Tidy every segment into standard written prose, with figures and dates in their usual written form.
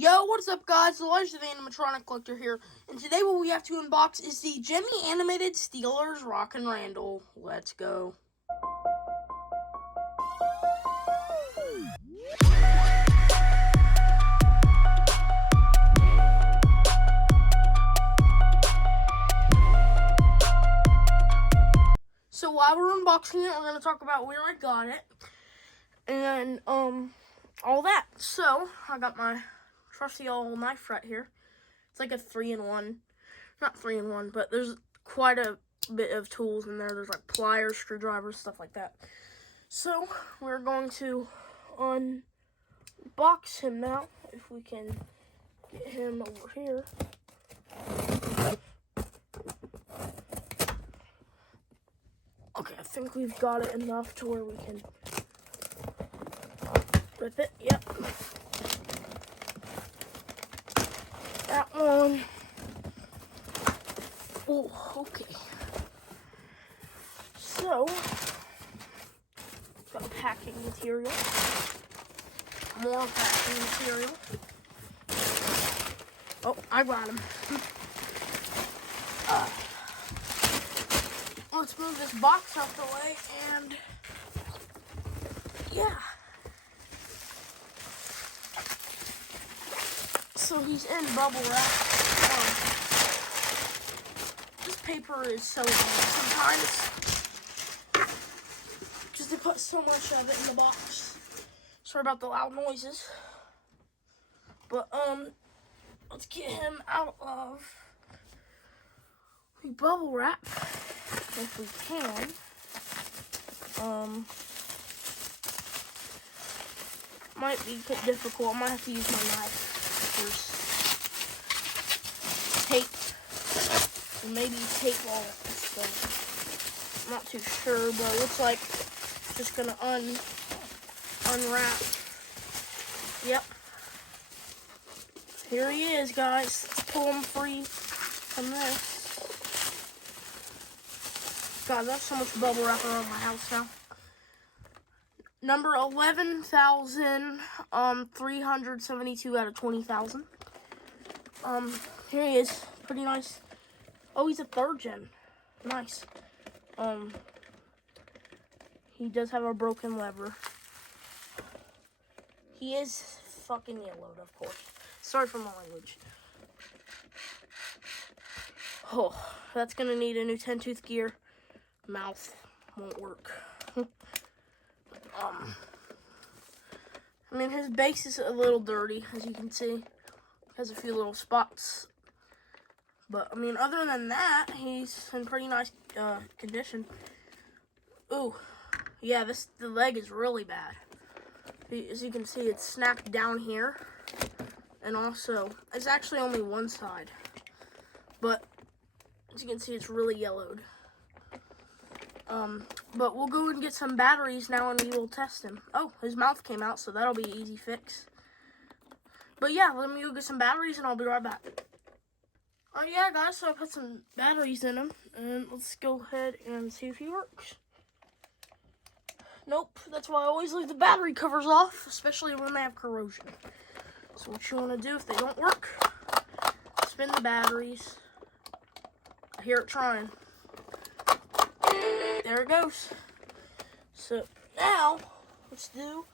Yo, what's up, guys? Elijah the Animatronic Collector here, and today what we have to unbox is the Gemmy animated Steelers Rockin' Randall. Let's go. So while we're unboxing it, we're going to talk about where I got it, and all that. So, I got my trusty old knife right here. It's like a 3-in-1. Not 3-in-1, but there's quite a bit of tools in there. There's like pliers, screwdrivers, stuff like that. So, we're going to unbox him now, if we can get him over here. Okay, I think we've got it enough to where we can rip it. Yep. That one. Oh, okay. So, got packing material. More packing material. Oh, I got him. Let's move this box out the way, and yeah. So he's in bubble wrap. This paper is so long sometimes, because they put so much of it in the box. Sorry about the loud noises. But let's get him out of the bubble wrap if we can. Might be a bit difficult. I might have to use my knife. There's tape, and maybe tape all of this stuff. I'm not too sure, but it looks like it's just gonna unwrap. Yep. Here he is, guys. Let's pull him free from this. God, that's so much bubble wrap around my house now. Number 11,372 out of 20,000. Here he is. Pretty nice. Oh, he's a 3rd gen. Nice. He does have a broken lever. He is fucking yellowed, of course. Sorry for my language. Oh, that's gonna need a new 10-tooth gear. Mouth won't work. I mean, his base is a little dirty, as you can see. Has a few little spots. But, I mean, other than that, he's in pretty nice condition. Ooh. Yeah, the leg is really bad. As you can see, it's snapped down here. And also, it's actually only one side. But, as you can see, it's really yellowed. But we'll go and get some batteries now and we will test him. Oh, his mouth came out, so that'll be an easy fix. But yeah, let me go get some batteries and I'll be right back. Oh yeah, guys, so I put some batteries in him, and let's go ahead and see if he works. Nope, that's why I always leave the battery covers off, especially when they have corrosion. So what you want to do if they don't work, spin the batteries. I hear it trying. There it goes. So now, let's do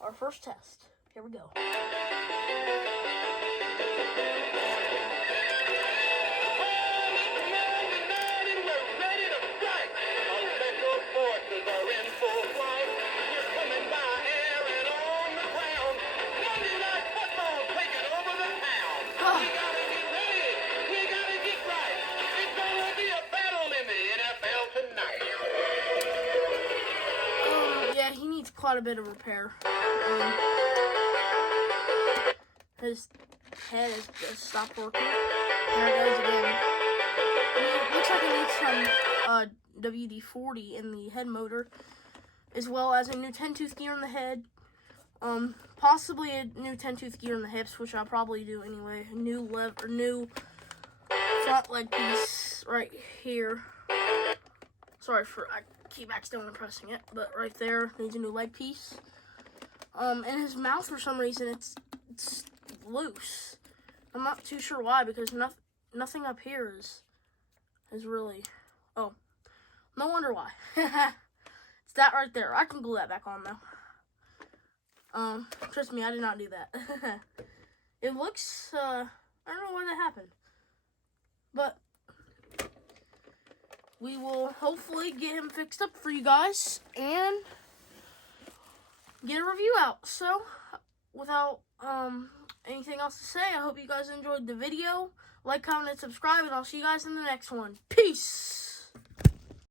our first test. Here we go. Yeah, he needs quite a bit of repair. His head has just stopped working. There it goes again. It looks like it needs some WD-40 in the head motor, as well as a new 10-tooth gear in the head. Possibly a new 10-tooth gear in the hips, which I'll probably do anyway. A new new front leg piece right here. Sorry for I keep accidentally pressing it, but right there needs a new leg piece. And his mouth, for some reason, it's loose. I'm not too sure why, because nothing up here is really... Oh, no wonder why. It's that right there. I can glue that back on, though. Trust me, I did not do that. It looks, I don't know why that happened. But we will hopefully get him fixed up for you guys and get a review out. So, without anything else to say, I hope you guys enjoyed the video. Like, comment, and subscribe, and I'll see you guys in the next one. Peace!